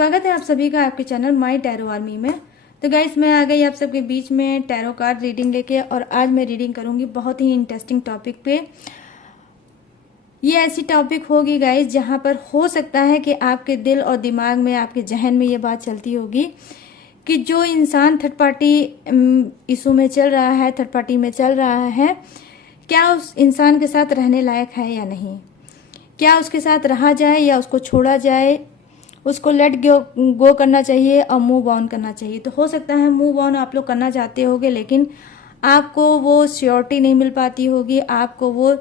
स्वागत है आप सभी का आपके चैनल माय टैरो आर्मी में। तो गाइस मैं आ गई आप सबके बीच में टैरो कार्ड रीडिंग लेके, और आज मैं रीडिंग करूंगी बहुत ही इंटरेस्टिंग टॉपिक पे। ये ऐसी टॉपिक होगी गाइस जहां पर हो सकता है कि आपके दिल और दिमाग में, आपके जहन में ये बात चलती होगी कि जो इंसान थर्ड पार्टी इशू में चल रहा है, थर्ड पार्टी में चल रहा है, क्या उस इंसान के साथ रहने लायक है या नहीं, क्या उसके साथ रहा जाए या उसको छोड़ा जाए, उसको लेट गो करना चाहिए और मूव ऑन करना चाहिए। तो हो सकता है मूव ऑन आप लोग करना चाहते होगे, लेकिन आपको वो श्योरिटी नहीं मिल पाती होगी, आपको वो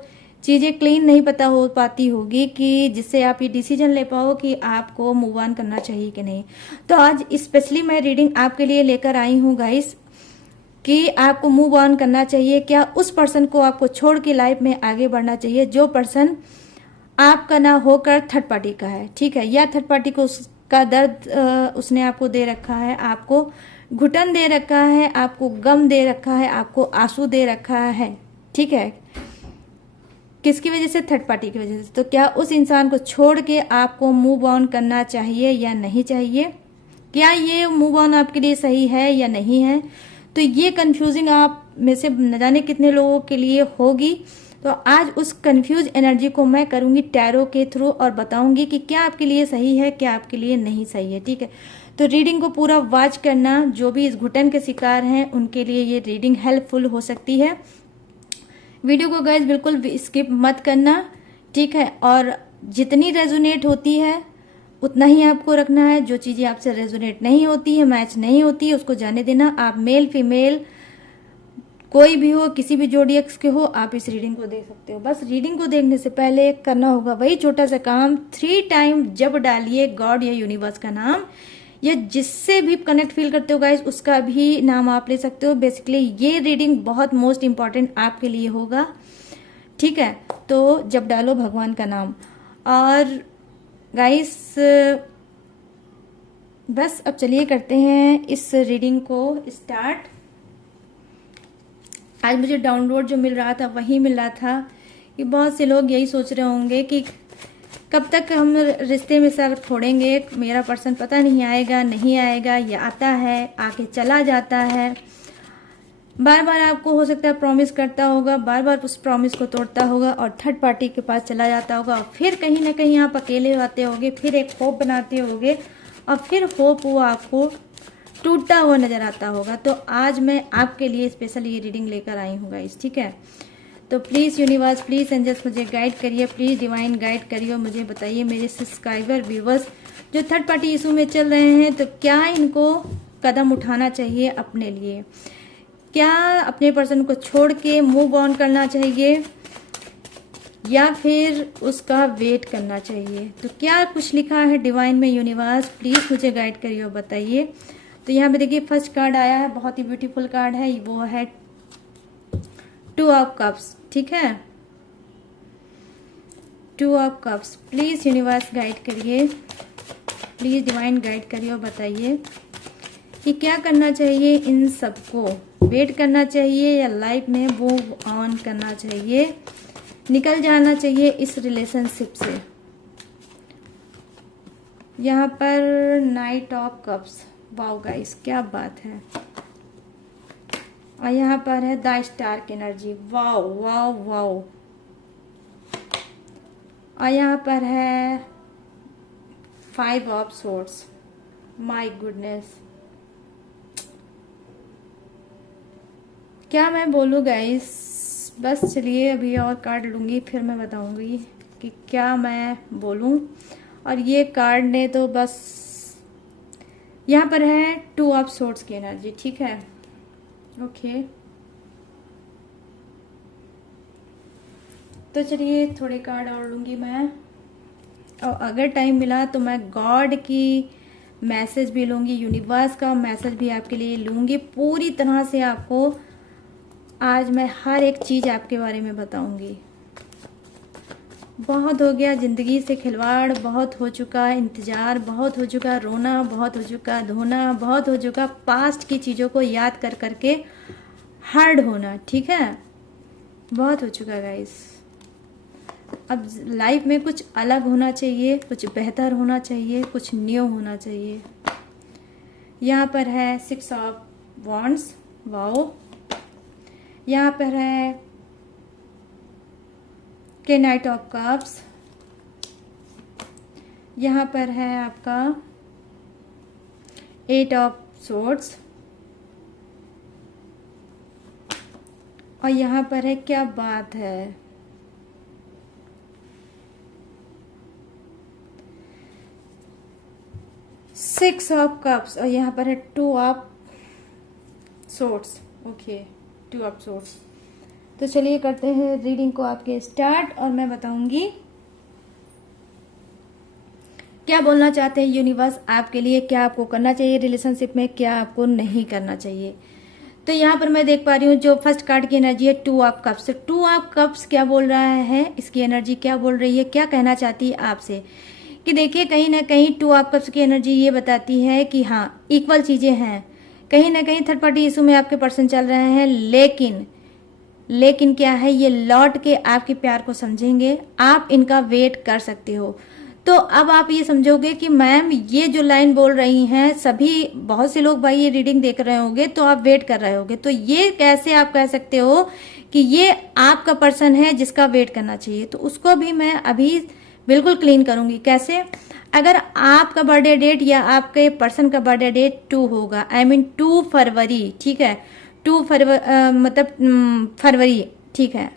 चीज़ें क्लीन नहीं पता हो पाती होगी कि जिससे आप ये डिसीजन ले पाओ कि आपको मूव ऑन करना चाहिए कि नहीं। तो आज स्पेशली मैं रीडिंग आपके लिए लेकर आई हूँ गाइस कि आपको मूव ऑन करना चाहिए, क्या उस पर्सन को आपको छोड़ के लाइफ में आगे बढ़ना चाहिए जो पर्सन आपका ना होकर थर्ड पार्टी का है, ठीक है, या थर्ड पार्टी को उसका दर्द उसने आपको दे रखा है, आपको घुटन दे रखा है, आपको गम दे रखा है, आपको आंसू दे रखा है, ठीक है, किसकी वजह से? थर्ड पार्टी की वजह से। तो क्या उस इंसान को छोड़ के आपको मूव ऑन करना चाहिए या नहीं चाहिए? क्या ये मूव ऑन आपके लिए सही है या नहीं है? तो ये कंफ्यूजिंग आप में से न जाने कितने लोगों के लिए होगी। तो आज उस कंफ्यूज एनर्जी को मैं करूंगी टैरो के थ्रू और बताऊंगी कि क्या आपके लिए सही है, क्या आपके लिए नहीं सही है, ठीक है। तो रीडिंग को पूरा वॉच करना, जो भी इस घुटन के शिकार हैं उनके लिए ये रीडिंग हेल्पफुल हो सकती है। वीडियो को गाइस बिल्कुल स्किप मत करना, ठीक है, और जितनी रेजोनेट होती है उतना ही आपको रखना है। जो चीजें आपसे रेजोनेट नहीं होती है, मैच नहीं होती है, उसको जाने देना। आप मेल फीमेल कोई भी हो, किसी भी जोडियक्स के हो, आप इस रीडिंग को देख सकते हो। बस रीडिंग को देखने से पहले करना होगा वही छोटा सा काम, 3 टाइम जब डालिए गॉड या यूनिवर्स का नाम, या जिससे भी कनेक्ट फील करते हो गाइस उसका भी नाम आप ले सकते हो। बेसिकली ये रीडिंग बहुत मोस्ट इंपॉर्टेंट आपके लिए होगा, ठीक है। तो जब डालो भगवान का नाम। और गाइस बस अब चलिए करते हैं इस रीडिंग को स्टार्ट। आज मुझे डाउनलोड जो मिल रहा था वही मिल रहा था कि बहुत से लोग यही सोच रहे होंगे कि कब तक हम रिश्ते में सर फोड़ेंगे, मेरा पर्सन पता नहीं आएगा नहीं आएगा, या आता है आके चला जाता है, बार बार आपको हो सकता है प्रॉमिस करता होगा, बार बार उस प्रॉमिस को तोड़ता होगा और थर्ड पार्टी के पास चला जाता होगा, और फिर कहीं ना कहीं आप अकेले आते होगे, फिर एक होप बनाते होगे और फिर होप वो आपको टूटता हुआ नजर आता होगा। तो आज मैं आपके लिए स्पेशल ये रीडिंग लेकर आई हूँ गाइस, ठीक है। तो प्लीज़ यूनिवर्स, प्लीज़ एंजल्स मुझे गाइड करिए, प्लीज़ डिवाइन गाइड करिए, मुझे बताइए मेरे सब्सक्राइबर व्यूवर्स जो थर्ड पार्टी इशू में चल रहे हैं, तो क्या इनको कदम उठाना चाहिए अपने लिए, क्या अपने पर्सन को छोड़ के मूव ऑन करना चाहिए या फिर उसका वेट करना चाहिए? तो क्या कुछ लिखा है डिवाइन में? यूनिवर्स प्लीज़ मुझे गाइड करिए और बताइए। तो यहाँ पे देखिए फर्स्ट कार्ड आया है, बहुत ही ब्यूटीफुल कार्ड है, वो है 2 ऑफ कप्स, ठीक है, 2 of cups. Please universe guide करिए, प्लीज डिवाइन गाइड करिए और बताइए कि क्या करना चाहिए इन सबको, वेट करना चाहिए या लाइफ में मूव ऑन करना चाहिए, निकल जाना चाहिए इस रिलेशनशिप से। यहाँ पर knight of cups, wow guys क्या बात है। और यहाँ पर है the stark energy, wow wow wow. और यहाँ पर है 5 ऑफ सोर्ड्स, माय गुडनेस। क्या मैं बोलूँ गाइस, बस चलिए अभी और कार्ड लूँगी फिर मैं बताऊँगी कि क्या मैं बोलूँ। और ये कार्ड ने तो बस, यहाँ पर है 2 ऑफ सोर्ड्स की एनर्जी, ठीक है, ओके। तो चलिए थोड़े कार्ड और लूँगी मैं, और अगर टाइम मिला तो मैं गॉड की मैसेज भी लूँगी, यूनिवर्स का मैसेज भी आपके लिए लूँगी। पूरी तरह से आपको आज मैं हर एक चीज़ आपके बारे में बताऊँगी। बहुत हो गया ज़िंदगी से खिलवाड़, बहुत हो चुका इंतज़ार, बहुत हो चुका रोना, बहुत हो चुका धोना, बहुत हो चुका पास्ट की चीज़ों को याद कर करके हर्ट होना, ठीक है, बहुत हो चुका गाइस। अब लाइफ में कुछ अलग होना चाहिए, कुछ बेहतर होना चाहिए, कुछ न्यू होना चाहिए। यहाँ पर है 6 ऑफ वॉन्ड्स, वाओ। यहाँ पर है के नाइट ऑफ कप्स। यहाँ पर है आपका 8 ऑफ सोर्ड्स। और यहाँ पर है, क्या बात है, 6 ऑफ कप्स। और यहाँ पर है 2 of swords. Okay, 2 of swords. तो चलिए करते हैं रीडिंग को आपके स्टार्ट, और मैं बताऊंगी क्या बोलना चाहते हैं यूनिवर्स आपके लिए, क्या आपको करना चाहिए रिलेशनशिप में, क्या आपको नहीं करना चाहिए। तो यहाँ पर मैं देख पा रही हूँ जो फर्स्ट कार्ड की एनर्जी है 2 ऑफ कप्स। तो 2 ऑफ कप्स क्या बोल रहा है, इसकी एनर्जी क्या बोल रही है, क्या कहना चाहती है आपसे, कि देखिए कहीं ना कहीं 2 ऑफ कप्स की एनर्जी ये बताती है कि हाँ इक्वल चीजें हैं, कहीं ना कहीं थर्ड पार्टी इशू में आपके पर्सन चल रहे हैं, लेकिन क्या है, ये लौट के आपके प्यार को समझेंगे, आप इनका वेट कर सकते हो। तो अब आप ये समझोगे कि मैम ये जो लाइन बोल रही हैं सभी, बहुत से लोग भाई ये रीडिंग देख रहे होंगे तो आप वेट कर रहे होगे, तो ये कैसे आप कह सकते हो कि ये आपका पर्सन है जिसका वेट करना चाहिए। तो उसको भी मैं अभी बिल्कुल क्लीन करूंगी। कैसे, अगर आपका बर्थडे डेट या आपके पर्सन का बर्थडे डेट 2 होगा, आई मीन 2 फरवरी, ठीक है, 2 फरवरी मतलब फरवरी, ठीक है,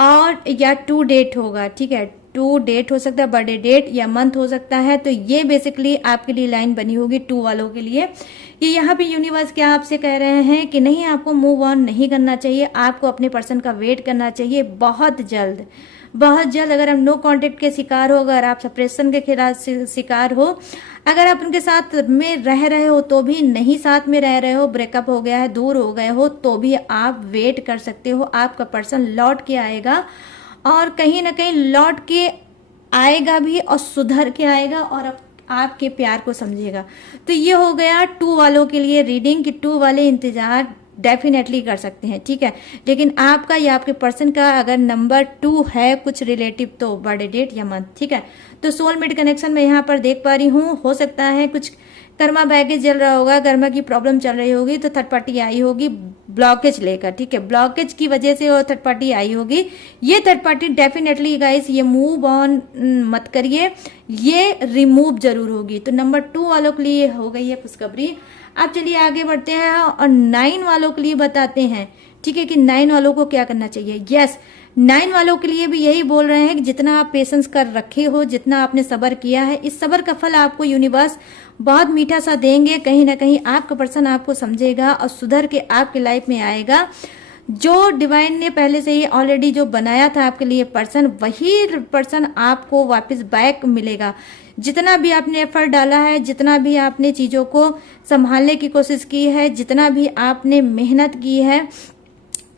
और या 2 डेट होगा, ठीक है, 2 डेट हो सकता है, बर्थडे डेट या मंथ हो सकता है। तो ये बेसिकली आपके लिए लाइन बनी होगी 2 वालों के लिए, कि यहाँ पे यूनिवर्स क्या आपसे कह रहे हैं कि नहीं, आपको मूव ऑन नहीं करना चाहिए, आपको अपने पर्सन का वेट करना चाहिए बहुत जल्द, बहुत जल्द। अगर आप नो कांटेक्ट के शिकार हो, अगर आप सेपरेशन के खिलाफ शिकार हो, अगर आप उनके साथ में रह रहे हो तो भी, नहीं साथ में रह रहे हो, ब्रेकअप हो गया है, दूर हो गए हो, तो भी आप वेट कर सकते हो। आपका पर्सन लौट के आएगा, और कहीं ना कहीं लौट के आएगा भी, और सुधर के आएगा, और आपके प्यार को समझेगा। तो ये हो गया 2 वालों के लिए रीडिंग, कि 2 वाले इंतजार डेफिनेटली कर सकते हैं, ठीक है। लेकिन आपका या आपके पर्सन का अगर नंबर 2 है कुछ रिलेटिव, तो बर्थडे डेट या मंथ, ठीक है। तो सोलमेट कनेक्शन में यहाँ पर देख पा रही हूँ, हो सकता है कुछ कर्मा बैगेज चल रहा होगा, कर्मा की प्रॉब्लम चल रही होगी, तो थर्ड पार्टी आई होगी ब्लॉकेज लेकर, ठीक है, ब्लॉकेज की वजह से और थर्ड पार्टी आई होगी। ये थर्ड पार्टी डेफिनेटली गाइस, ये मूव ऑन मत करिए, ये रिमूव जरूर होगी। तो नंबर 2 वालों के लिए हो गई है खुशखबरी। अब चलिए आगे बढ़ते हैं और 9 वालों के लिए बताते हैं, ठीक है, कि 9 वालों को क्या करना चाहिए। यस, 9 वालों के लिए भी यही बोल रहे हैं कि जितना आप पेशेंस कर रखे हो, जितना आपने सब्र किया है, इस सब्र का फल आपको यूनिवर्स बहुत मीठा सा देंगे। कहीं ना कहीं आपका पर्सन आपको समझेगा और सुधर के आपके लाइफ में आएगा। जो डिवाइन ने पहले से ही ऑलरेडी जो बनाया था आपके लिए पर्सन, वही पर्सन आपको वापस बैक मिलेगा। जितना भी आपने एफर्ट डाला है, जितना भी आपने चीजों को संभालने की कोशिश की है, जितना भी आपने मेहनत की है,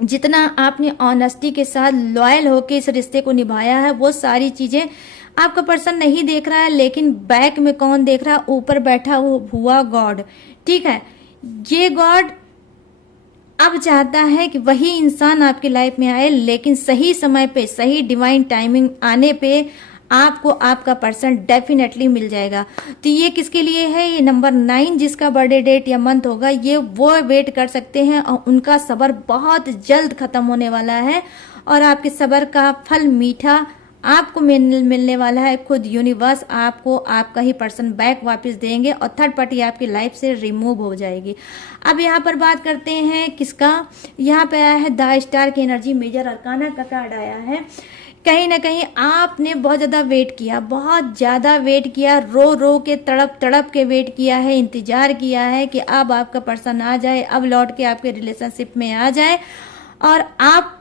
जितना आपने ऑनेस्टी के साथ लॉयल होकर इस रिश्ते को निभाया है, वो सारी चीजें आपका पर्सन नहीं देख रहा है, लेकिन बैक में कौन देख रहा है, ऊपर बैठा हुआ गॉड, ठीक है। ये गॉड अब चाहता है कि वही इंसान आपकी लाइफ में आए, लेकिन सही समय पे, सही डिवाइन टाइमिंग आने पे आपको आपका पर्सन डेफिनेटली मिल जाएगा। तो ये किसके लिए है, ये नंबर 9 जिसका बर्थडे डेट या मंथ होगा, ये वो वेट कर सकते हैं, और उनका सब्र बहुत जल्द खत्म होने वाला है, और आपके सब्र का फल मीठा आपको मिलने वाला है। खुद यूनिवर्स आपको आपका ही पर्सन बैक वापस देंगे, और थर्ड पार्टी आपकी लाइफ से रिमूव हो जाएगी। अब यहाँ पर बात करते हैं किसका, यहाँ पे आया है द स्टार की एनर्जी, मेजर अरकाना का कार्ड आया है। कहीं ना कहीं आपने बहुत ज्यादा वेट किया, बहुत ज्यादा वेट किया, रो रो के तड़प तड़प के वेट किया है, इंतजार किया है कि अब आपका पर्सन आ जाए, अब लौट के आपके रिलेशनशिप में आ जाए, और आप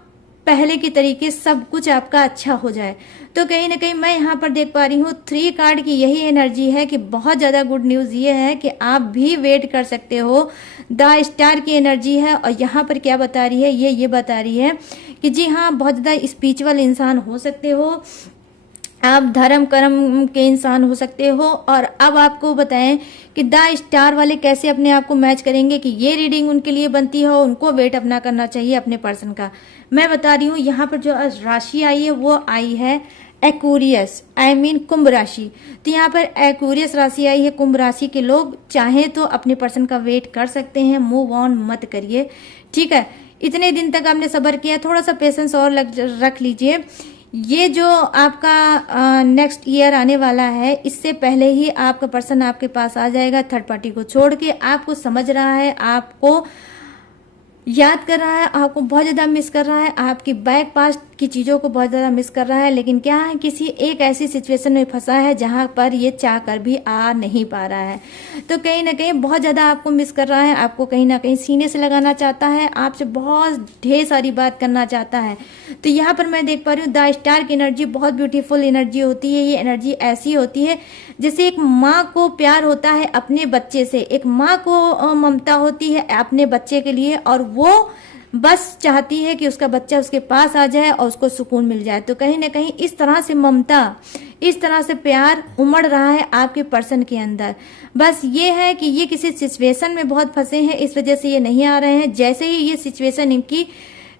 पहले की तरीके सब कुछ आपका अच्छा हो जाए। तो कहीं ना कहीं मैं यहाँ पर देख पा रही हूँ 3 कार्ड की यही एनर्जी है कि बहुत ज्यादा गुड न्यूज ये है कि आप भी वेट कर सकते हो। द स्टार की एनर्जी है, और यहाँ पर क्या बता रही है, ये बता रही है कि जी हाँ, बहुत ज्यादा स्पिरिचुअल इंसान हो सकते हो, आप धर्म कर्म के इंसान हो सकते हो। और अब आपको बताएं कि द स्टार वाले कैसे अपने आप को मैच करेंगे कि ये रीडिंग उनके लिए बनती हो, उनको वेट अपना करना चाहिए अपने पर्सन का। मैं बता रही हूँ यहाँ पर जो राशि आई है वो आई है एक्वेरियस, कुंभ राशि। तो यहाँ पर एक्वेरियस राशि आई है। कुंभ राशि के लोग चाहे तो अपने पर्सन का वेट कर सकते हैं, मूव ऑन मत करिए, ठीक है। इतने दिन तक आपने सब्र किया, थोड़ा सा पेशेंस और रख लीजिए। ये जो आपका नेक्स्ट ईयर आने वाला है, इससे पहले ही आपका पर्सन आपके पास आ जाएगा, थर्ड पार्टी को छोड़ के। आपको समझ रहा है, आपको याद कर रहा है, आपको बहुत ज्यादा मिस कर रहा है, आपकी बैक पास्ट की चीजों को बहुत ज्यादा मिस कर रहा है। लेकिन क्या है, किसी एक ऐसी सिचुएशन में फंसा है जहां पर ये चाह कर भी आ नहीं पा रहा है। तो कहीं ना कहीं बहुत ज्यादा आपको मिस कर रहा है, आपको कहीं ना कहीं सीने से लगाना चाहता है, आपसे बहुत ढेर सारी बात करना चाहता है। तो यहाँ पर मैं देख पा रही हूँ द स्टार की एनर्जी बहुत ब्यूटीफुल एनर्जी होती है। ये एनर्जी ऐसी होती है जैसे एक माँ को प्यार होता है अपने बच्चे से, एक माँ को ममता होती है अपने बच्चे के लिए, और वो बस चाहती है कि उसका बच्चा उसके पास आ जाए और उसको सुकून मिल जाए। तो कहीं ना कहीं इस तरह से ममता, इस तरह से प्यार उमड़ रहा है आपके पर्सन के अंदर। बस ये है कि ये किसी सिचुएशन में बहुत फंसे हैं, इस वजह से ये नहीं आ रहे हैं। जैसे ही ये सिचुएशन इनकी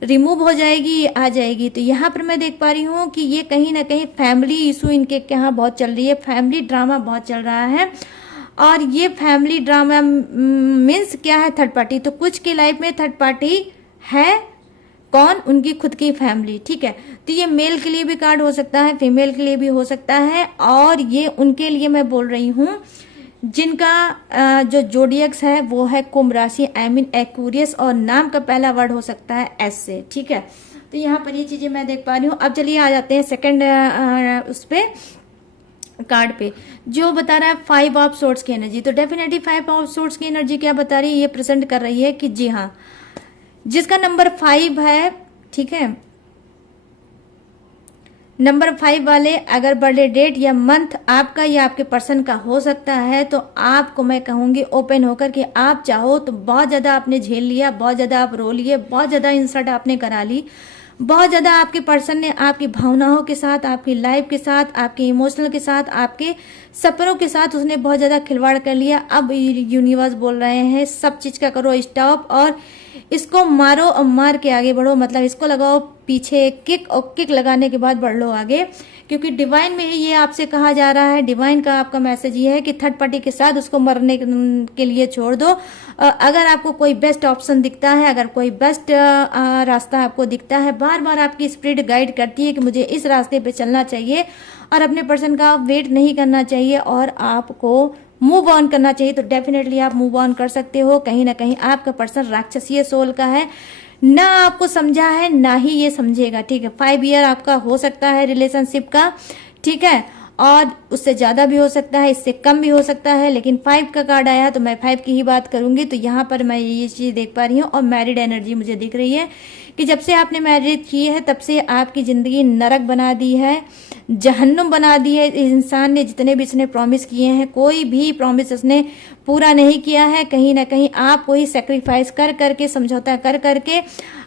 रिमूव हो जाएगी, ये आ जाएगी। तो यहाँ पर मैं देख पा रही हूँ कि ये कहीं ना कहीं फैमिली इशू इनके यहाँ बहुत चल रही है, फैमिली ड्रामा बहुत चल रहा है। और ये फैमिली ड्रामा मीन्स क्या है, थर्ड पार्टी। तो कुछ की लाइफ में थर्ड पार्टी है कौन, उनकी खुद की फैमिली, ठीक है। तो ये मेल के लिए भी कार्ड हो सकता है, फीमेल के लिए भी हो सकता है। और ये उनके लिए मैं बोल रही हूँ जिनका जो जोडियक्स है वो है कुंभ राशि, एक्वेरियस, और नाम का पहला वर्ड हो सकता है एस से, ठीक है। तो यहाँ पर ये चीजें मैं देख पा रही हूँ। अब चलिए आ जाते हैं सेकंड उस पे कार्ड पे, जो बता रहा है 5 ऑफ सोर्ट्स की एनर्जी। तो डेफिनेटली 5 ऑफ सोर्ट्स की एनर्जी क्या बता रही है, ये प्रेजेंट कर रही है कि जी हाँ, जिसका नंबर 5 है, ठीक है, नंबर 5 वाले अगर बर्थडे डेट या मंथ आपका या आपके पर्सन का हो सकता है, तो आपको मैं कहूंगी ओपन होकर कि आप चाहो तो बहुत ज्यादा आपने झेल लिया, बहुत ज्यादा आप रो लिए, बहुत ज्यादा इंसल्ट आपने करा ली, बहुत ज्यादा आपके पर्सन ने आपकी भावनाओं के साथ, आपकी लाइफ के साथ, आपके इमोशनल के साथ, आपके सपनों के साथ उसने बहुत ज्यादा खिलवाड़ कर लिया। अब यूनिवर्स बोल रहे हैं सब चीज का करो स्टॉप और इसको मारो और मार के आगे बढ़ो, मतलब इसको लगाओ पीछे किक, और किक लगाने के बाद बढ़ लो आगे। क्योंकि डिवाइन में ही ये आपसे कहा जा रहा है, डिवाइन का आपका मैसेज ये है कि थर्ड पार्टी के साथ उसको मरने के लिए छोड़ दो। अगर आपको कोई बेस्ट ऑप्शन दिखता है, अगर कोई बेस्ट रास्ता आपको दिखता है, बार बार आपकी स्पिरिट गाइड करती है कि मुझे इस रास्ते पे चलना चाहिए और अपने पर्सन का वेट नहीं करना चाहिए और आपको मूव ऑन करना चाहिए, तो डेफिनेटली आप मूव ऑन कर सकते हो। कहीं ना कहीं आपका पर्सन राक्षसीय सोल का है, ना आपको समझा है ना ही ये समझेगा, ठीक है। 5 ईयर आपका हो सकता है रिलेशनशिप का, ठीक है, और उससे ज्यादा भी हो सकता है, इससे कम भी हो सकता है, लेकिन 5 का कार्ड आया तो मैं 5 की ही बात करूंगी। तो यहाँ पर मैं ये चीज देख पा रही हूँ और मैरिड एनर्जी मुझे दिख रही है कि जब से आपने मैरिज की है तब से आपकी जिंदगी नरक बना दी है, जहन्नुम बना दी है। इंसान ने जितने भी इसने प्रॉमिस किए हैं, कोई भी प्रॉमिस उसने पूरा नहीं किया है। कहीं ना कहीं आप वही सेक्रीफाइस कर करके, समझौता कर करके,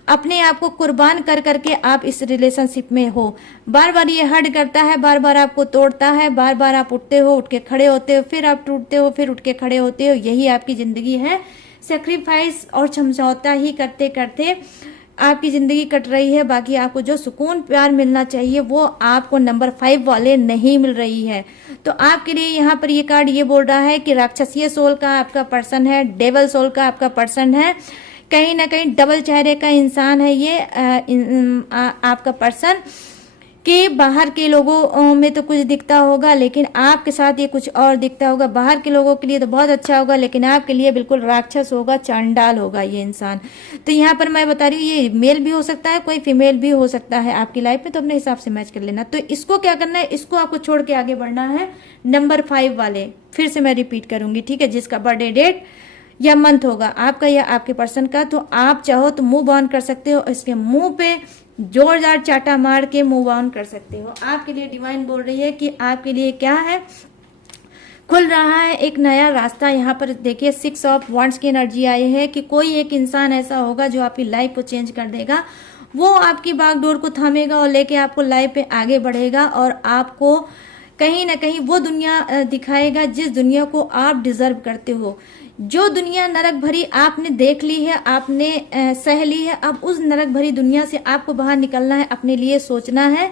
अपने आप को कुर्बान कर करके आप इस रिलेशनशिप में हो। बार बार ये हर्ट करता है, बार बार आपको तोड़ता है, बार बार आप उठते हो, उठ के खड़े होते हो, फिर आप टूटते हो, फिर उठ के खड़े होते हो। यही आपकी जिंदगी है, सेक्रीफाइस और समझौता ही करते करते आपकी जिंदगी कट रही है। बाकी आपको जो सुकून प्यार मिलना चाहिए वो आपको नंबर 5 वाले नहीं मिल रही है। तो आपके लिए यहाँ पर ये कार्ड ये बोल रहा है कि राक्षसीय सोल का आपका पर्सन है, डेवल सोल का आपका पर्सन है, कहीं ना कहीं डबल चेहरे का इंसान है ये आपका पर्सन। कि बाहर के लोगों में तो कुछ दिखता होगा, लेकिन आपके साथ ये कुछ और दिखता होगा। बाहर के लोगों के लिए तो बहुत अच्छा होगा, लेकिन आपके लिए बिल्कुल राक्षस होगा, चांडाल होगा ये इंसान। तो यहाँ पर मैं बता रही हूँ ये मेल भी हो सकता है, कोई फीमेल भी हो सकता है आपकी लाइफ में, तो अपने हिसाब से मैच कर लेना। तो इसको क्या करना है, इसको आपको छोड़ के आगे बढ़ना है। नंबर 5 वाले फिर से मैं रिपीट करूंगी, ठीक है, जिसका बर्थडे डेट या मंथ होगा आपका या आपके पर्सन का, तो आप चाहो तो मूव ऑन कर सकते हो, इसके मुंह पे जोरदार चाटा मार के मूव ऑन कर सकते हो। आपके लिए डिवाइन बोल रही है कि आपके लिए क्या है, खुल रहा है एक नया रास्ता। यहाँ पर देखिए 6 ऑफ वांड्स की एनर्जी आई है कि कोई एक इंसान ऐसा होगा जो आपकी लाइफ को चेंज कर देगा वो आपकी बागडोर को थामेगा और लेके आपको लाइफ पे आगे बढ़ेगा और आपको कहीं ना कहीं वो दुनिया दिखाएगा जिस दुनिया को आप डिजर्व करते हो। जो दुनिया नरक भरी आपने देख ली है, आपने सह ली है, अब उस नरक भरी दुनिया से आपको बाहर निकलना है, अपने लिए सोचना है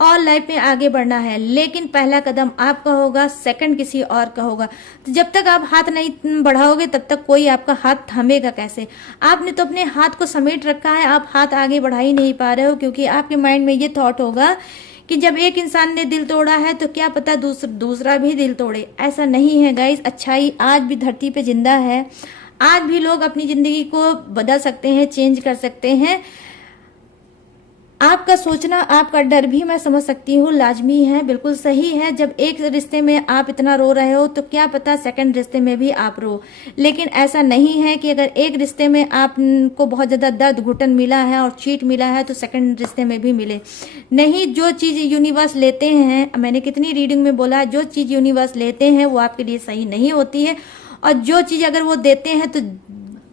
और लाइफ में आगे बढ़ना है। लेकिन पहला कदम आपका होगा, सेकंड किसी और का होगा। तो जब तक आप हाथ नहीं बढ़ाओगे तब तक कोई आपका हाथ थामेगा कैसे? आपने तो अपने हाथ को समेट रखा है, आप हाथ आगे बढ़ा ही नहीं पा रहे हो, क्योंकि आपके माइंड में ये थॉट होगा कि जब एक इंसान ने दिल तोड़ा है तो क्या पता दूसरा भी दिल तोड़े। ऐसा नहीं है गाइस, अच्छाई आज भी धरती पे जिंदा है। आज भी लोग अपनी जिंदगी को बदल सकते हैं, चेंज कर सकते हैं। आपका सोचना, आपका डर भी मैं समझ सकती हूँ, लाजमी है, बिल्कुल सही है। जब एक रिश्ते में आप इतना रो रहे हो तो क्या पता सेकंड रिश्ते में भी आप रो। लेकिन ऐसा नहीं है कि अगर एक रिश्ते में आपको बहुत ज्यादा दर्द घुटन मिला है और चीट मिला है तो सेकंड रिश्ते में भी मिले। नहीं, जो चीज यूनिवर्स लेते हैं, मैंने कितनी रीडिंग में बोला है, जो चीज यूनिवर्स लेते हैं वो आपके लिए सही नहीं होती है, और जो चीज अगर वो देते हैं तो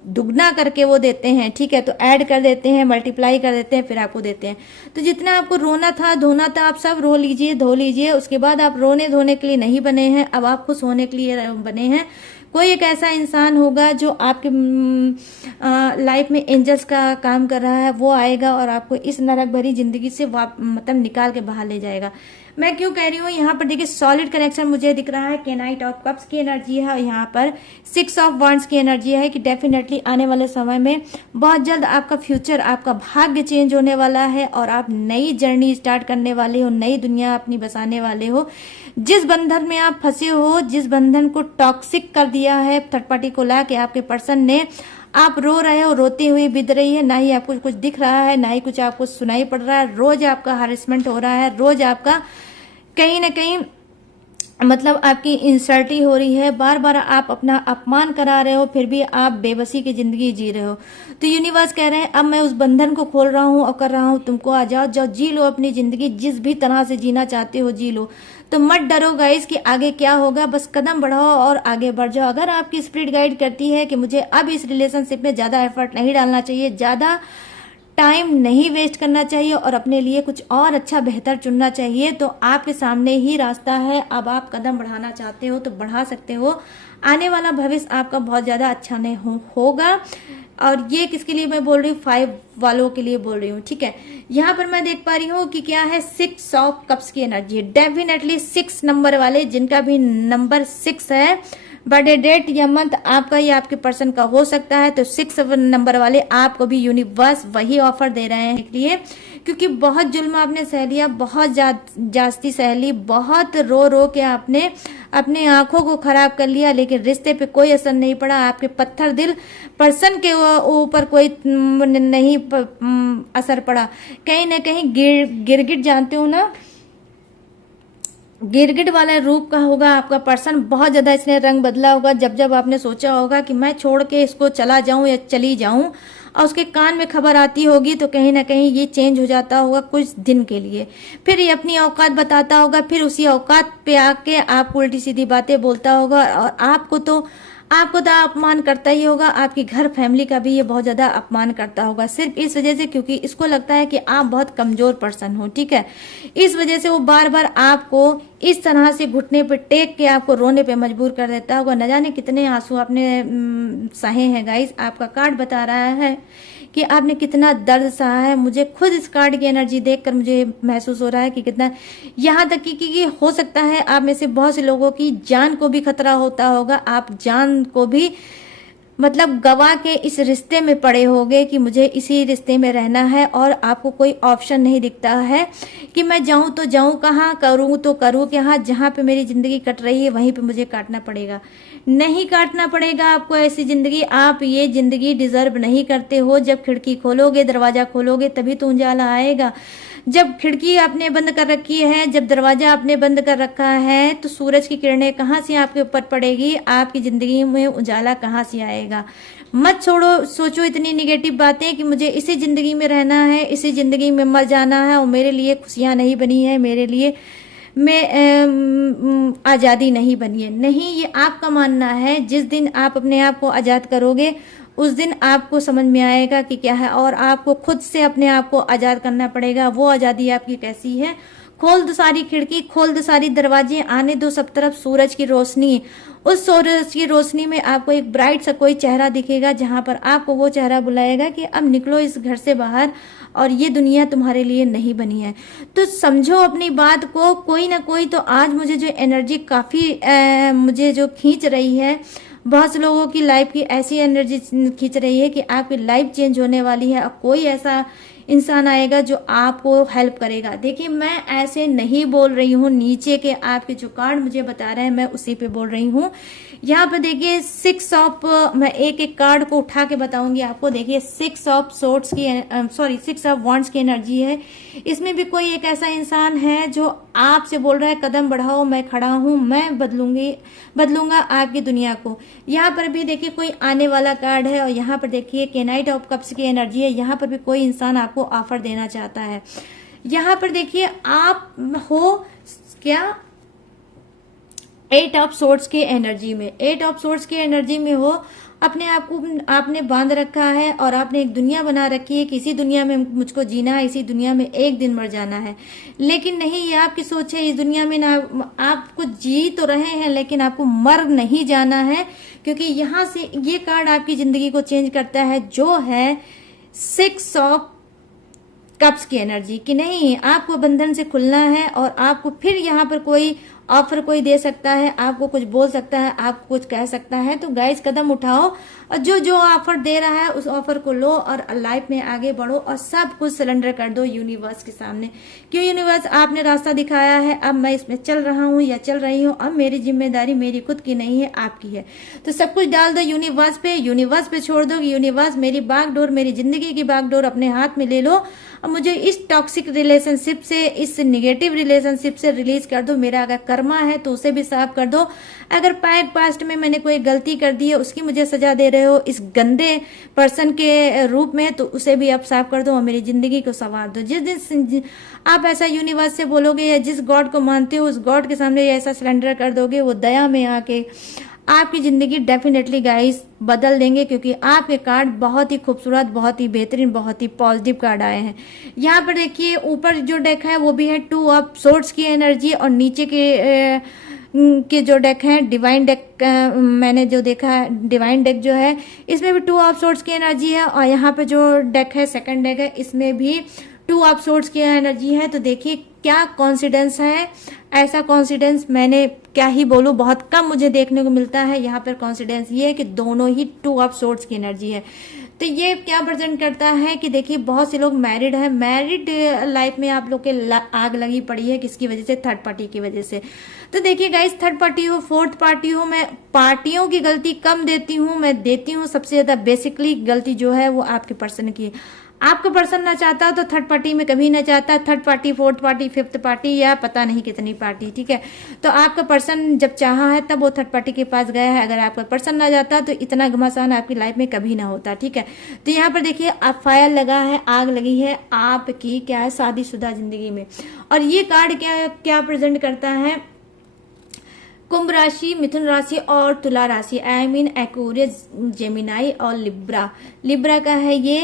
दुगना करके वो देते हैं। ठीक है, तो ऐड कर देते हैं, मल्टीप्लाई कर देते हैं, फिर आपको देते हैं। तो जितना आपको रोना था, धोना था, आप सब रो लीजिए, धो लीजिए। उसके बाद आप रोने धोने के लिए नहीं बने हैं, अब आप खुश होने के लिए बने हैं। कोई एक ऐसा इंसान होगा जो आपके लाइफ में एंजल्स का काम कर रहा है, वो आएगा और आपको इस नरक भरी जिंदगी से मतलब निकाल के बाहर ले जाएगा। मैं क्यों कह रही हूँ, यहाँ पर देखिए सॉलिड कनेक्शन मुझे दिख रहा है, के नाइट ऑफ कप्स की एनर्जी है और यहाँ पर 6 ऑफ वांड्स की एनर्जी है कि डेफिनेटली आने वाले समय में बहुत जल्द आपका फ्यूचर, आपका भाग्य चेंज होने वाला है और आप नई जर्नी स्टार्ट करने वाले हो, नई दुनिया अपनी बसाने वाले हो। जिस बंधन में आप फंसे हो, जिस बंधन को टॉक्सिक कर दिया है थर्ड पार्टी को ला के आपके पर्सन ने, आप रो रहे हो, रोते हुए बिद रही है, ना ही आपको कुछ दिख रहा है, ना ही कुछ आपको सुनाई पड़ रहा है। रोज आपका हरेसमेंट हो रहा है, रोज आपका कहीं ना कहीं मतलब आपकी इंसल्टी हो रही है, बार बार आप अपना अपमान करा रहे हो, फिर भी आप बेबसी की जिंदगी जी रहे हो। तो यूनिवर्स कह रहे हैं अब मैं उस बंधन को खोल रहा हूं और कर रहा हूं, तुमको आ जाओ, जाओ जी लो अपनी जिंदगी, जिस भी तरह से जीना चाहते हो जी लो। तो मत डरो गाइस कि आगे क्या होगा, बस कदम बढ़ाओ और आगे बढ़ जाओ। अगर आपकी स्पिरिट गाइड करती है कि मुझे अब इस रिलेशनशिप में ज्यादा एफर्ट नहीं डालना चाहिए, ज्यादा टाइम नहीं वेस्ट करना चाहिए और अपने लिए कुछ और अच्छा बेहतर चुनना चाहिए, तो आपके सामने ही रास्ता है। अब आप कदम बढ़ाना चाहते हो तो बढ़ा सकते हो। आने वाला भविष्य आपका बहुत ज्यादा अच्छा नहीं होगा। और ये किसके लिए मैं बोल रही हूँ, 5 वालों के लिए बोल रही हूँ। ठीक है, यहाँ पर मैं देख पा रही हूँ कि क्या है, 6 ऑफ कप्स की एनर्जी। डेफिनेटली 6 नंबर वाले, जिनका भी नंबर 6 है, बर्थडे डेट या मंथ आपका या आपके पर्सन का हो सकता है, तो 6 नंबर वाले आपको भी यूनिवर्स वही ऑफर दे रहे हैं इसलिए, क्योंकि बहुत जुल्म आपने सह लिया, बहुत जास्ती सह ली, बहुत रो रो के आपने अपने आंखों को खराब कर लिया, लेकिन रिश्ते पे कोई असर नहीं पड़ा। आपके पत्थर दिल पर्सन के ऊपर कोई नहीं असर पड़ा। कहीं ना कहीं गिरगिट जानते हो ना, गिरगिट वाला रूप का होगा आपका पर्सन। बहुत ज्यादा इसने रंग बदला होगा। जब जब आपने सोचा होगा कि मैं छोड़ के इसको चला जाऊं या चली जाऊं, और उसके कान में खबर आती होगी, तो कहीं ना कहीं ये चेंज हो जाता होगा कुछ दिन के लिए। फिर ये अपनी औकात बताता होगा, फिर उसी औकात पे आके आपको उल्टी सीधी बातें बोलता होगा और आपको तो अपमान करता ही होगा। आपकी घर फैमिली का भी ये बहुत ज्यादा अपमान करता होगा, सिर्फ इस वजह से क्योंकि इसको लगता है कि आप बहुत कमजोर पर्सन हो। ठीक है, इस वजह से वो बार बार आपको इस तरह से घुटने पे टेक के आपको रोने पे मजबूर कर देता होगा। न जाने कितने आंसू आपने सहे हैं गाइस। आपका कार्ड बता रहा है कि आपने कितना दर्द सहा है। मुझे खुद इस कार्ड की एनर्जी देखकर मुझे महसूस हो रहा है कि कितना, यहाँ तक कि हो सकता है आप में से बहुत से लोगों की जान को भी खतरा होता होगा। आप जान को भी मतलब गवा के इस रिश्ते में पड़े होगे कि मुझे इसी रिश्ते में रहना है, और आपको कोई ऑप्शन नहीं दिखता है कि मैं जाऊं तो जाऊं कहाँ, करूं तो करूं क्या, जहां पे मेरी जिंदगी कट रही है वहीं पे मुझे काटना पड़ेगा। नहीं काटना पड़ेगा आपको ऐसी जिंदगी। आप ये जिंदगी डिजर्व नहीं करते हो। जब खिड़की खोलोगे, दरवाजा खोलोगे, तभी तो उजाला आएगा। जब खिड़की आपने बंद कर रखी है, जब दरवाजा आपने बंद कर रखा है, तो सूरज की किरणें कहाँ से आपके ऊपर पड़ेगी, आपकी जिंदगी में उजाला कहाँ से आएगा। मत छोड़ो, सोचो इतनी निगेटिव बातें कि मुझे इसी जिंदगी में रहना है, इसी जिंदगी में मर जाना है और मेरे लिए खुशियां नहीं बनी है, मेरे लिए आज़ादी नहीं बनी है। नहीं, ये आपका मानना है। जिस दिन आप अपने आप को आज़ाद करोगे उस दिन आपको समझ में आएगा कि क्या है, और आपको खुद से अपने आप को आजाद करना पड़ेगा। वो आजादी आपकी कैसी है? खोल दो सारी खिड़की, खोल दो सारी दरवाजे, आने दो सब तरफ सूरज की रोशनी। उस सूरज की रोशनी में आपको एक ब्राइट सा कोई चेहरा दिखेगा, जहां पर आपको वो चेहरा बुलाएगा कि अब निकलो इस घर से बाहर, और ये दुनिया तुम्हारे लिए नहीं बनी है। तो समझो अपनी बात को, कोई ना कोई तो आज मुझे जो एनर्जी काफी मुझे जो खींच रही है, बहुत से लोगों की लाइफ की ऐसी एनर्जी खींच रही है कि आपकी लाइफ चेंज होने वाली है, और कोई ऐसा इंसान आएगा जो आपको हेल्प करेगा। देखिए, मैं ऐसे नहीं बोल रही हूँ, नीचे के आपके जो कार्ड मुझे बता रहे हैं मैं उसी पे बोल रही हूँ। यहाँ पे देखिए 6 ऑफ, मैं एक एक कार्ड को उठा के बताऊंगी आपको। देखिए 6 ऑफ सोर्ड्स की, सॉरी 6 ऑफ वॉन्ड्स की एनर्जी है। इसमें भी कोई एक ऐसा इंसान है जो आपसे बोल रहा है कदम बढ़ाओ, मैं खड़ा हूं, मैं बदलूंगा आपकी दुनिया को। यहाँ पर भी देखिए कोई आने वाला कार्ड है, और यहाँ पर देखिए नाइट ऑफ कप्स की एनर्जी है। यहाँ पर भी कोई इंसान आपको ऑफर देना चाहता है। यहाँ पर देखिए आप हो क्या 8 ऑफ सोर्ड्स की एनर्जी में, 8 ऑफ सोर्ड्स की एनर्जी में हो। अपने आप को आपने बांध रखा है और आपने एक दुनिया बना रखी है कि इसी दुनिया में मुझको जीना है, इसी दुनिया में एक दिन मर जाना है। लेकिन नहीं, ये आपकी सोच है। इस दुनिया में ना आपको जी तो रहे हैं, लेकिन आपको मर नहीं जाना है, क्योंकि यहाँ से ये कार्ड आपकी जिंदगी को चेंज करता है, जो है 6 ऑफ कप्स की एनर्जी, कि नहीं आपको बंधन से खुलना है, और आपको फिर यहाँ पर कोई ऑफर कोई दे सकता है, आपको कुछ बोल सकता है, आपको कुछ कह सकता है। तो गाइस कदम उठाओ, और जो जो ऑफर दे रहा है उस ऑफर को लो और लाइफ में आगे बढ़ो, और सब कुछ सरेंडर कर दो यूनिवर्स के सामने। क्यों यूनिवर्स, आपने रास्ता दिखाया है, अब मैं इसमें चल रहा हूँ या चल रही हूँ, अब मेरी जिम्मेदारी मेरी खुद की नहीं है, आपकी है। तो सब कुछ डाल दो यूनिवर्स पे, यूनिवर्स पे छोड़ दो। यूनिवर्स मेरी बागडोर, मेरी जिंदगी की बागडोर अपने हाथ में ले लो, और मुझे इस टॉक्सिक रिलेशनशिप से, इस निगेटिव रिलेशनशिप से रिलीज कर दो। मेरा अगर कर्मा है तो उसे भी साफ कर दो। अगर पास्ट में मैंने कोई गलती कर दी है, उसकी मुझे सजा दे रहे हो इस गंदे पर्सन के रूप में, तो उसे भी आप साफ कर दो और मेरी जिंदगी को संवार दो। जिस दिन आप ऐसा यूनिवर्स से बोलोगे, या जिस गॉड को मानते हो उस गॉड के सामने ऐसा सिलेंडर कर दोगे, वो दया में आके आपकी जिंदगी डेफिनेटली गाइस बदल देंगे, क्योंकि आपके कार्ड बहुत ही खूबसूरत, बहुत ही बेहतरीन, बहुत ही पॉजिटिव कार्ड आए हैं। यहाँ पर देखिए ऊपर जो डेक है वो भी है 2 ऑफ सोर्ड्स की एनर्जी, और नीचे के जो डेक है डिवाइन डेक, मैंने जो देखा है डिवाइन डेक जो है, इसमें भी 2 ऑफ सोर्ड्स की एनर्जी है। और यहाँ पे जो डेक है सेकंड डेक है, इसमें भी 2 ऑफ सोर्ड्स की एनर्जी है। तो देखिए क्या कॉन्सिडेंस है, ऐसा कॉन्सिडेंस मैंने क्या ही बोलूं, बहुत कम मुझे देखने को मिलता है। यहाँ पर कॉन्सिडेंस ये है कि दोनों ही 2 ऑफ सोर्ड्स की एनर्जी है। तो ये क्या प्रेजेंट करता है कि देखिए बहुत से लोग मैरिड हैं, मैरिड लाइफ में आप लोग के आग लगी पड़ी है, किसकी वजह से? थर्ड पार्टी की वजह से। तो देखिए गाइस, थर्ड पार्टी हो, फोर्थ पार्टी हो, मैं पार्टियों की गलती कम देती हूँ, मैं देती हूँ सबसे ज्यादा बेसिकली गलती जो है वो आपके पर्सन की। आपको पर्सन ना चाहता तो थर्ड पार्टी में कभी ना चाहता, third party, fourth party, fifth party, या पता नहीं कितनी पार्टी, ठीक है। तो आपका पर्सन जब चाहा है तब वो थर्ड पार्टी के पास गया है। अगर आपका पर्सन ना जाता तो इतना घमासान आपकी लाइफ में कभी ना होता, ठीक है। तो यहाँ पर देखिए आप फायर लगा है, आग लगी है आपकी क्या है शादीशुदा जिंदगी में। और ये कार्ड क्या प्रेजेंट करता है? कुंभ राशि, मिथुन राशि और तुला राशि, आई मीन एक्वेरियस, जेमिनाई और लिब्रा का है ये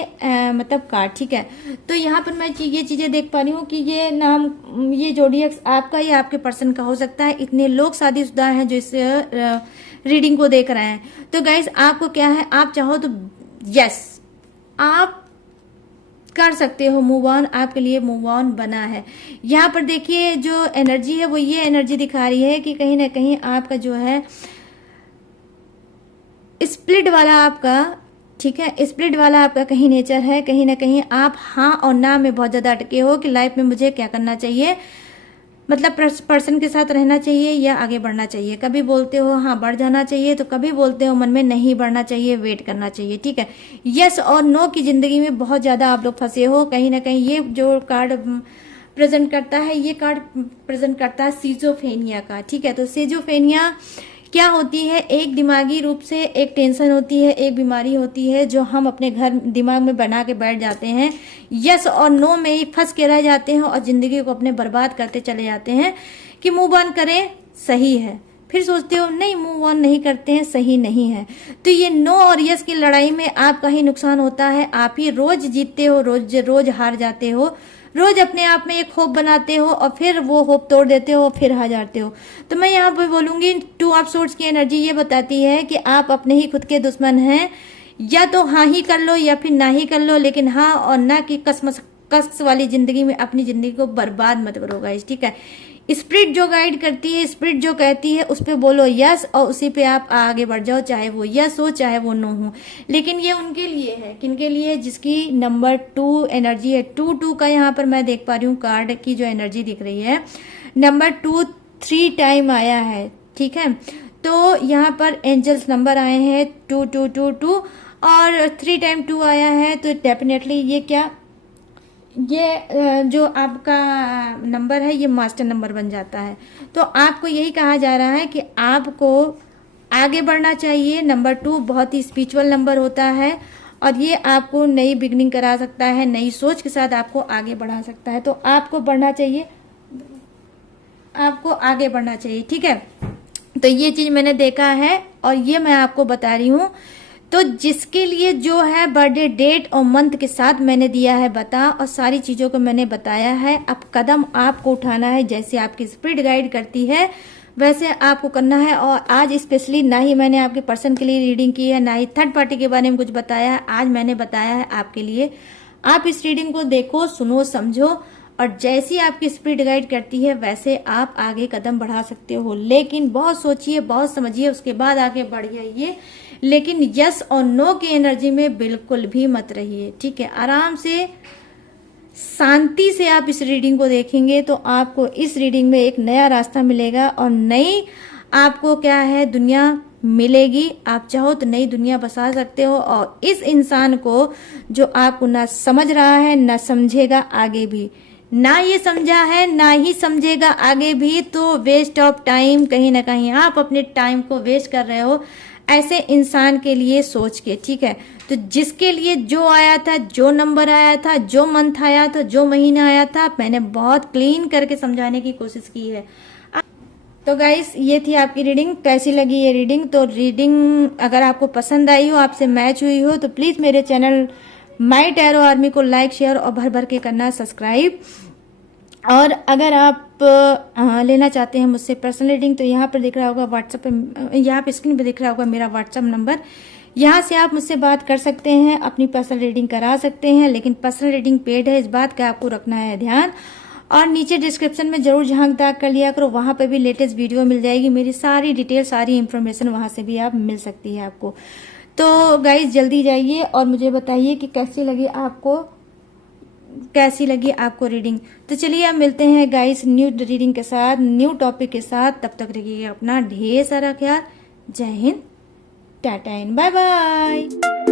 मतलब कार्ड, ठीक है। तो यहाँ पर मैं ये चीजें देख पा रही हूँ कि ये नाम, ये जोडियक आपका या आपके पर्सन का हो सकता है। इतने लोग शादीशुदा हैं जो इस रीडिंग को देख रहे हैं। तो गाइस आपको क्या है, आप चाहो तो यस आप कर सकते हो मूव ऑन, आपके लिए मूव ऑन बना है। यहाँ पर देखिए जो एनर्जी है वो ये एनर्जी दिखा रही है कि कहीं ना कहीं आपका जो है स्प्लिट वाला आपका, ठीक है, स्प्लिट वाला आपका कहीं नेचर है। कहीं ना कहीं आप हाँ और ना में बहुत ज्यादा अटके हो कि लाइफ में मुझे क्या करना चाहिए, मतलब पर्सन के साथ रहना चाहिए या आगे बढ़ना चाहिए। कभी बोलते हो हाँ बढ़ जाना चाहिए, तो कभी बोलते हो मन में नहीं बढ़ना चाहिए, वेट करना चाहिए, ठीक है। यस और नो की जिंदगी में बहुत ज्यादा आप लोग फंसे हो। कहीं ना कहीं ये जो कार्ड प्रेजेंट करता है, ये कार्ड प्रेजेंट करता है सीजोफेनिया का, ठीक है। तो सीजोफेनिया क्या होती है? एक दिमागी रूप से एक टेंशन होती है, एक बीमारी होती है जो हम अपने घर दिमाग में बना के बैठ जाते हैं, यस और नो में ही फंस के रह जाते हैं और जिंदगी को अपने बर्बाद करते चले जाते हैं कि मूव ऑन करें, सही है। फिर सोचते हो नहीं, मूव ऑन नहीं करते हैं, सही नहीं है। तो ये नो और यस की लड़ाई में आपका ही नुकसान होता है। आप ही रोज जीतते हो, रोज रोज हार जाते हो, रोज अपने आप में एक होप बनाते हो और फिर वो होप तोड़ देते हो, फिर हार जाते हो। तो मैं यहाँ पे बोलूंगी, टू ऑफ सोर्ड्स की एनर्जी ये बताती है कि आप अपने ही खुद के दुश्मन हैं। या तो हाँ ही कर लो या फिर ना ही कर लो, लेकिन हाँ और ना की कस वाली जिंदगी में अपनी जिंदगी को बर्बाद मत करो गाइस, ठीक है। स्पिरिट जो गाइड करती है, स्पिरिट जो कहती है, उस पे बोलो यस और उसी पे आप आगे बढ़ जाओ, चाहे वो यस हो चाहे वो नो हो। लेकिन ये उनके लिए है, किनके लिए? जिसकी नंबर 2 एनर्जी है। 2 का यहाँ पर मैं देख पा रही हूँ कार्ड की जो एनर्जी दिख रही है, नंबर 2 3 टाइम आया है, ठीक है। तो यहाँ पर एंजल्स नंबर आए हैं 2 2 2 2 और 3 टाइम 2 आया है। तो डेफिनेटली ये क्या, ये जो आपका नंबर है ये मास्टर नंबर बन जाता है। तो आपको यही कहा जा रहा है कि आपको आगे बढ़ना चाहिए। नंबर 2 बहुत ही स्पिरिचुअल नंबर होता है और ये आपको नई बिगनिंग करा सकता है, नई सोच के साथ आपको आगे बढ़ा सकता है। तो आपको बढ़ना चाहिए, आपको आगे बढ़ना चाहिए, ठीक है। तो ये चीज मैंने देखा है और ये मैं आपको बता रही हूँ। तो जिसके लिए जो है बर्थडे डेट और मंथ के साथ मैंने दिया है बता, और सारी चीजों को मैंने बताया है। अब कदम आपको उठाना है, जैसे आपकी स्पिरिट गाइड करती है वैसे आपको करना है। और आज स्पेशली ना ही मैंने आपके पर्सन के लिए रीडिंग की है, ना ही थर्ड पार्टी के बारे में कुछ बताया है। आज मैंने बताया है आपके लिए। आप इस रीडिंग को देखो, सुनो, समझो और जैसी आपकी स्पिरिट गाइड करती है वैसे आप आगे कदम बढ़ा सकते हो। लेकिन बहुत सोचिए, बहुत समझिए, उसके बाद आगे बढ़िए। लेकिन यस और नो की एनर्जी में बिल्कुल भी मत रहिए, ठीक है। आराम से, शांति से आप इस रीडिंग को देखेंगे तो आपको इस रीडिंग में एक नया रास्ता मिलेगा और नई आपको क्या है दुनिया मिलेगी। आप चाहो तो नई दुनिया बसा सकते हो। और इस इंसान को जो आपको ना समझ रहा है ना समझेगा आगे भी, ना ये समझा है ना ही समझेगा आगे भी, तो वेस्ट ऑफ टाइम। कहीं ना कहीं आप अपने टाइम को वेस्ट कर रहे हो ऐसे इंसान के लिए सोच के, ठीक है। तो जिसके लिए जो आया था, जो नंबर आया था, जो मंथ आया था, जो महीना आया था, मैंने बहुत क्लीन करके समझाने की कोशिश की है। तो गाइस ये थी आपकी रीडिंग। कैसी लगी ये रीडिंग? तो रीडिंग अगर आपको पसंद आई हो, आपसे मैच हुई हो, तो प्लीज मेरे चैनल माई टैरो आर्मी को लाइक, शेयर और भर भर के करना सब्सक्राइब। और अगर आप लेना चाहते हैं मुझसे पर्सनल रीडिंग तो यहाँ पर दिख रहा होगा व्हाट्सएप पे, यहाँ पे स्क्रीन पे दिख रहा होगा मेरा व्हाट्सएप नंबर। यहाँ से आप मुझसे बात कर सकते हैं, अपनी पर्सनल रीडिंग करा सकते हैं। लेकिन पर्सनल रीडिंग पेड है, इस बात का आपको रखना है ध्यान। और नीचे डिस्क्रिप्शन में जरूर झांक ताक कर लिया करो, वहां पे भी लेटेस्ट वीडियो मिल जाएगी। मेरी सारी डिटेल, सारी इंफॉर्मेशन वहां से भी आप मिल सकती है आपको। तो गाइज जल्दी जाइए और मुझे बताइए कि कैसी लगी आपको रीडिंग। तो चलिए अब मिलते हैं गाइस न्यू रीडिंग के साथ, न्यू टॉपिक के साथ। तब तक रखिएगा अपना ढेर सारा ख्याल। जय Hind, tata and bye bye.